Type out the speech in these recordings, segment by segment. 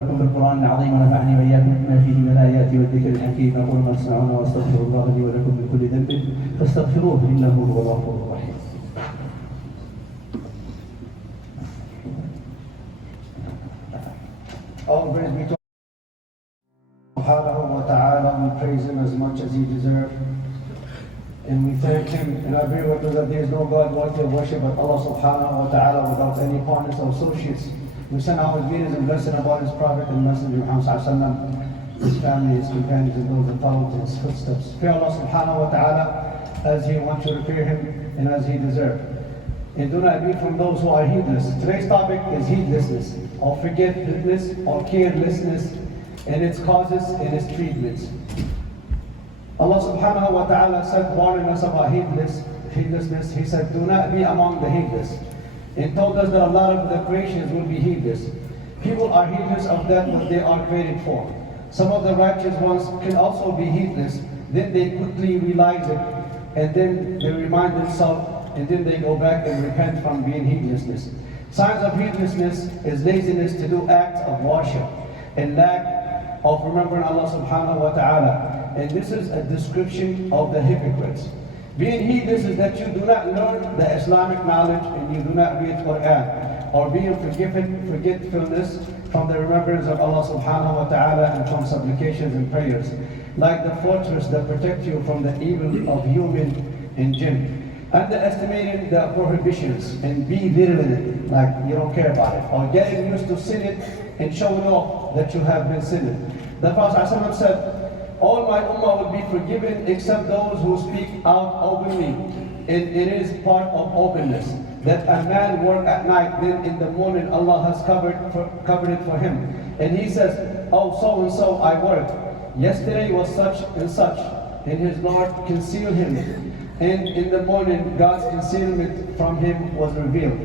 في القرآن العظيم ونفعني وإياكم بما فيه من الآيات والذكر الحكيم. أقول ما تسمعون وأستغفر الله لي ولكم من كل ذنب فاستغفروه إنه هو الغفور الرحيم. All praise be to Allah subhanahu wa ta'ala. We praise him as much as he deserves. And we thank him and I bear witness that there is no God worthy of worship but Allah subhanahu wa ta'ala without any partners or associates. We send out his greetings and blessing upon his prophet and messenger Muhammad sallallahu alaihi wasallam, his family, his companions, and those that follow in his footsteps. Fear Allah subhanahu wa ta'ala as he wants you to fear him and as he deserves. And do not be from those who are heedless. Today's topic is heedlessness, or forgetfulness, or carelessness, and its causes and its treatments. Allah subhanahu wa ta'ala said, warning us about heedlessness. He said, do not be among the heedless. And told us that a lot of the creations will be heedless. People are heedless of that what they are created for. Some of the righteous ones can also be heedless. Then they quickly realize it, and then they remind themselves, and then they go back and repent from being heedlessness. Signs of heedlessness is laziness to do acts of worship and lack of remembering Allah subhanahu wa ta'ala. And this is a description of the hypocrites. Being heedless is that you do not learn the Islamic knowledge and you do not read Quran, or being forgetfulness from the remembrance of Allah subhanahu wa ta'ala and from supplications and prayers, like the fortress that protects you from the evil of human and jinn. Underestimating the prohibitions and belittling it, like you don't care about it, or getting used to sin it and showing off that you have been sinning. The Prophet ﷺ said, all my ummah will be forgiven except those who speak out openly. And it is part of openness that a man work at night, then in the morning Allah has covered it for him. And he says, oh, so and so I worked. Yesterday was such and such, and his Lord concealed him. And in the morning God's concealment from him was revealed.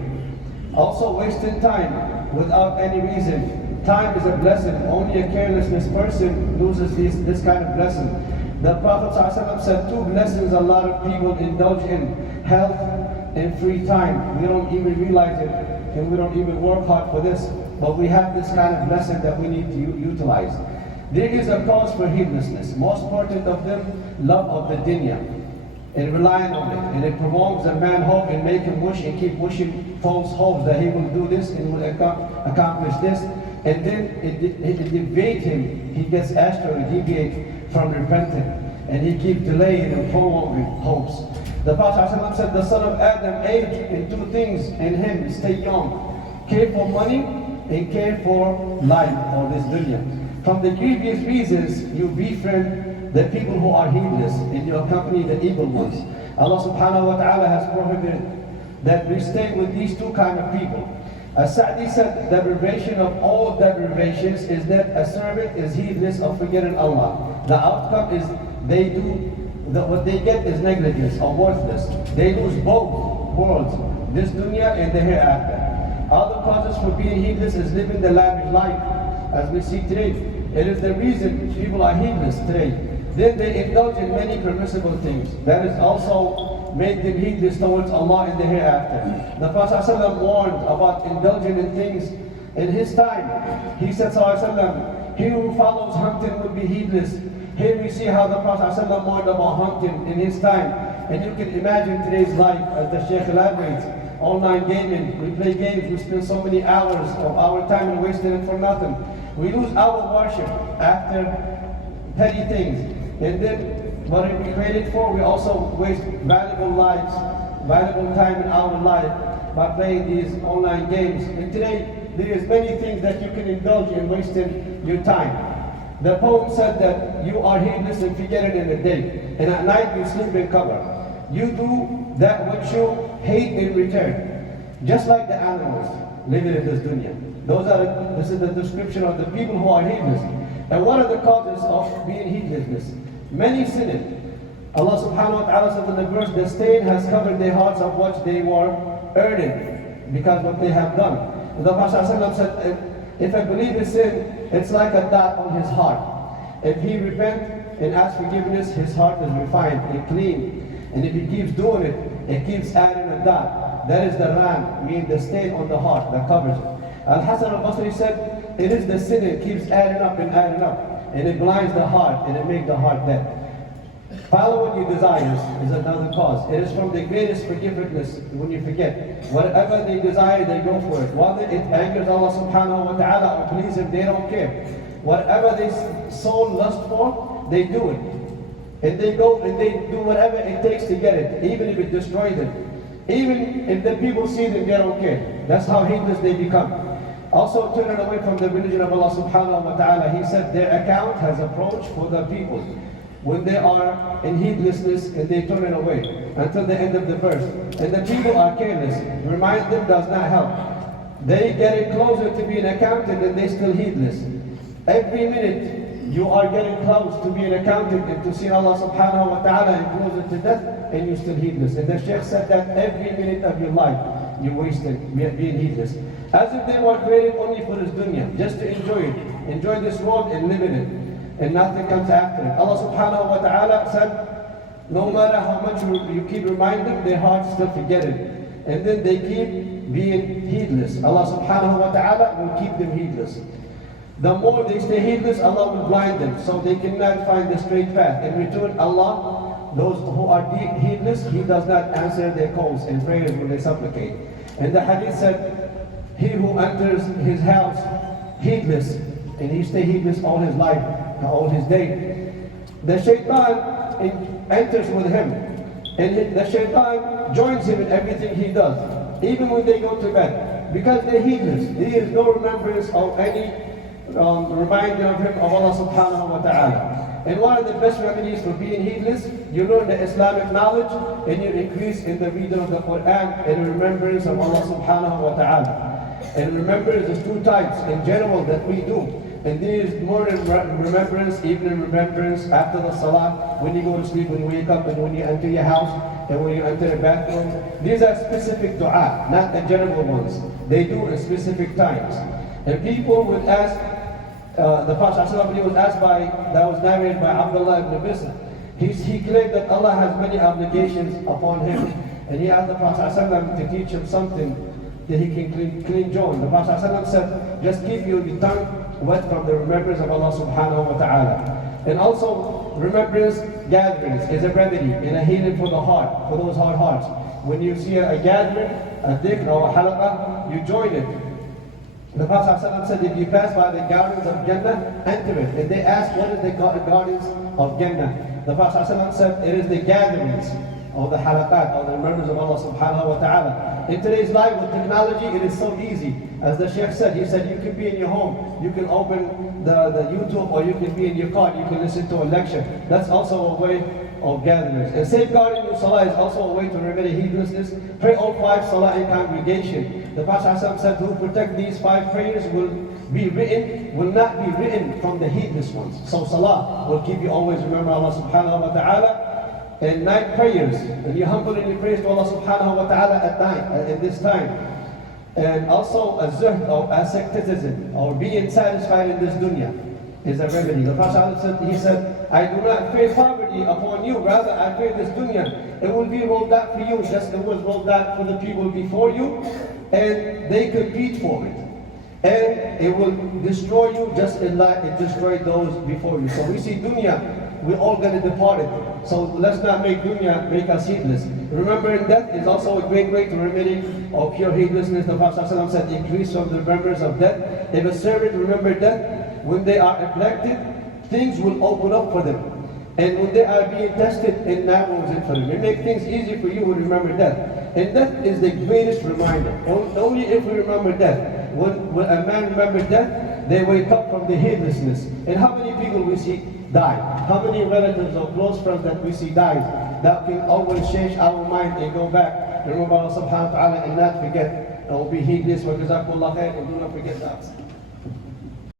Also wasting time without any reason. Time is a blessing. Only a carelessness person loses this kind of blessing. The Prophet ﷺ said two blessings a lot of people indulge in: health and free time. We don't even realize it and we don't even work hard for this, but we have this kind of blessing that we need to utilize. There is a cause for heedlessness. Most important of them, love of the dunya and relying on it. And it prolongs a man hope and make him wish and keep wishing false hopes that he will do this and will accomplish this. And then it deviates him. He gets astral and deviates from repenting. And he keeps delaying and prolonging hopes. The Prophet ﷺ said, the son of Adam aged in two things, and him stay young. Care for money and care for life, or this dunya. From the grievous reasons, you befriend the people who are heedless, and you accompany the evil ones. Allah subhanahu wa ta'ala has prohibited that we stay with these two kind of people. As-Sa'di said, the deprivation of all deprivations is that a servant is heedless of forgetting Allah. The outcome is what they get is negligence or worthless. They lose both worlds, this dunya and the hereafter. Other causes for being heedless is living the lavish life, as we see today. It is the reason people are heedless today. Then they indulge in many permissible things. That is also made them heedless towards Allah in the hereafter. The Prophet ﷺ warned about indulging in things in his time. He said, ﷺ, he who follows hunting will be heedless. Here we see how the Prophet ﷺ warned about hunting in his time. And you can imagine today's life, as the Sheikh elaborates, online gaming. We play games, we spend so many hours of our time and wasting it for nothing. We lose our worship after petty things. And then what we created for, we also waste valuable time in our life by playing these online games. And today, there is many things that you can indulge in wasting your time. The poem said that you are heedless and forget it in the day, and at night you sleep in cover. You do that which you hate in return, just like the animals living in this dunya. This is the description of the people who are heedless. And what are the causes of being heedlessness? Many sinned. Allah subhanahu wa ta'ala says in the verse, the stain has covered their hearts of what they were earning because what they have done. And the Prophet said, if a believer sin, it's like a dot on his heart. If he repents and asks forgiveness, his heart is refined and clean. And if he keeps doing it, it keeps adding a dot. That is the ran, meaning the stain on the heart that covers it. Al-Hasan al-Basri said, it is the sin, it keeps adding up and adding up. And it blinds the heart and it makes the heart dead. Following your desires is another cause. It is from the greatest forgiveness when you forget. Whatever they desire, they go for it. Whether it angers Allah subhanahu wa ta'ala or pleases Him, they don't care. Whatever they soul lust for, they do it. And they go and they do whatever it takes to get it, even if it destroys them. Even if the people see them, they don't care. That's how heedless they become. Also turning away from the religion of Allah subhanahu wa ta'ala, He said their account has approached for the people when they are in heedlessness and they turn it away until the end of the verse. And the people are careless. Remind them does not help. They get it closer to being accounted and they still heedless. Every minute you are getting close to being accounted and to see Allah subhanahu wa ta'ala and closer to death, and you're still heedless. And the Sheikh said that every minute of your life you're wasting being heedless. As if they were created only for this dunya, just to enjoy it. Enjoy this world and live in it. And nothing comes after it. Allah subhanahu wa ta'ala said, no matter how much you keep reminding them, their hearts still forget it. And then they keep being heedless. Allah subhanahu wa ta'ala will keep them heedless. The more they stay heedless, Allah will blind them, so they cannot find the straight path. In return, Allah, those who are heedless, He does not answer their calls and prayers when they supplicate. And the hadith said, he who enters his house heedless, and he stay heedless all his life, all his day, the shaitan enters with him, and the shaitan joins him in everything he does, even when they go to bed, because they're heedless. There is no remembrance of any reminder of him, of Allah subhanahu wa ta'ala. And one of the best remedies for being heedless, you learn the Islamic knowledge and you increase in the reading of the Quran and the remembrance of Allah subhanahu wa ta'ala. And remembrance is two types in general that we do. And there is more in remembrance, even in remembrance after the salah, when you go to sleep, when you wake up, and when you enter your house, and when you enter the bathroom. These are specific dua, not the general ones. They do in specific times. And people would ask, the Prophet ﷺ, when he was asked that was narrated by Abdullah ibn Bisr, he claimed that Allah has many obligations upon him. And he asked the Prophet ﷺ to teach him something that he can clean John. The Prophet ﷺ said, just keep your tongue wet from the remembrance of Allah subhanahu wa ta'ala. And also, remembrance gatherings is a remedy and a healing for the heart, for those hard hearts. When you see a gathering, a dhikr or a halaqah, you join it. The Prophet ﷺ said, if you pass by the gardens of Jannah, enter it. And they asked, what is the gardens of Jannah? The Prophet ﷺ said, it is the gatherings of the halaqat, or the remembrance of Allah subhanahu wa ta'ala. In today's life with technology, it is so easy. As the Sheikh said, he said, you can be in your home, you can open the YouTube, or you can be in your car, you can listen to a lecture. That's also a way of gatherings. And safeguarding your salah is also a way to remedy heedlessness. Pray all 5 salah in congregation. The Prophet ﷺ said, who protect these 5 prayers will not be written from the heedless ones. So salah will keep you always remember Allah subhanahu wa ta'ala. And night prayers, and you humble in your prayers to Allah subhanahu wa ta'ala at night, in this time. And also a zuhd, or asceticism, or being satisfied in this dunya, is a remedy. The Prophet said, he said, I do not fear poverty upon you, rather I fear this dunya. It will be rolled out for you, just it was rolled out for the people before you, and they compete for it. And it will destroy you just like it destroyed those before you. So we see dunya, we're all going to depart it. So let's not make dunya make us heedless. Remembering death is also a great way to remedy or cure heedlessness. The Prophet ﷺ said, increase from the remembrance of death. If a servant remember death, when they are afflicted, things will open up for them. And when they are being tested, it narrows it for them. It makes things easy for you to remember death. And death is the greatest reminder. Only if we remember death. When a man remembers death, they wake up from the heedlessness. And how many people we see die? How many relatives or close friends that we see die? That can always change our mind and go back. Remember Allah subhanahu wa ta'ala and not forget. And be heedless. Wa jazakumullah khair, and do not forget that.